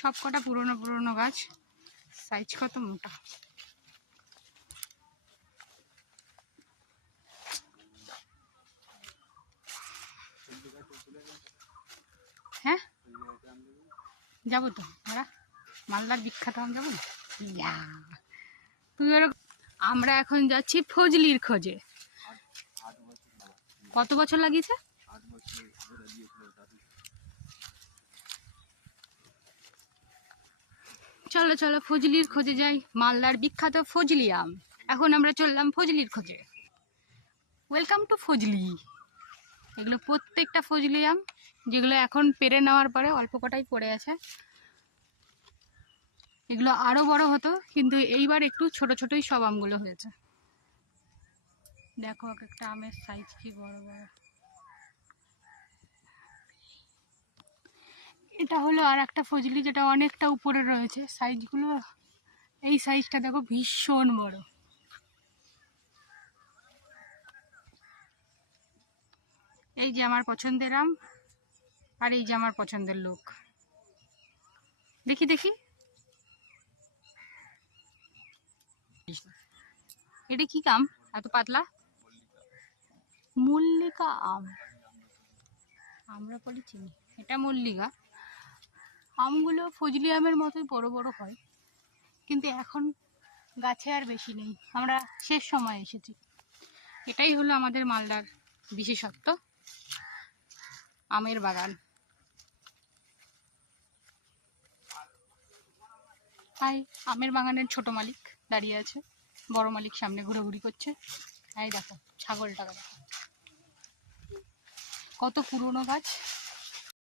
সব কটা পুরনো পুরনো গাছ, সাইজ কত মোটা। হ্যাঁ যাবো তো, আমরা মালদার বিখ্যাত আম যাবো না? তুই আমরা এখন যাচ্ছি ফজলির খোঁজে। কত বছর লাগিয়েছে? চলো চলো ফজলির খোঁজে যাই, মালদার বিখ্যাত ফজলি আম। এখন আমরা চললাম ফজলির খোঁজে। ওয়েলকাম টু ফজলি। এগুলো প্রত্যেকটা ফজলি আম, যেগুলো এখন পেরে নেওয়ার পরে অল্প কটাই পড়ে আছে। এগুলো আরো বড় হতো, কিন্তু এইবার একটু ছোট ছোটই সব আমগুলো হয়েছে। দেখো একটা আমের সাইজ কি বড় বড়। এটা হলো আর একটা ফজলি, যেটা অনেকটা উপরে রয়েছে। সাইজগুলো, এই সাইজটা দেখো ভীষণ বড়। এই যে আমার পছন্দের আম, আর এই যে আমার পছন্দের লোক। দেখি দেখি, এটা কি আম এত পাতলা? মল্লিকা আম, আমরা বলি চিনি, এটা মল্লিকা। আমগুলো ফজলি আমের মতোই বড় বড় হয়, কিন্তু এখন গাছে আর বেশি নেই, আমরা শেষ সময় এসেছি। এটাই হলো আমাদের মালদার বিশেষত্ব, আমের বাগান। তাই আমের বাগানের ছোট মালিক দাঁড়িয়ে আছে, বড় মালিক সামনে ঘোরাঘুরি করছে। এই দেখো ছাগলটা, দেখো কত পুরনো গাছ।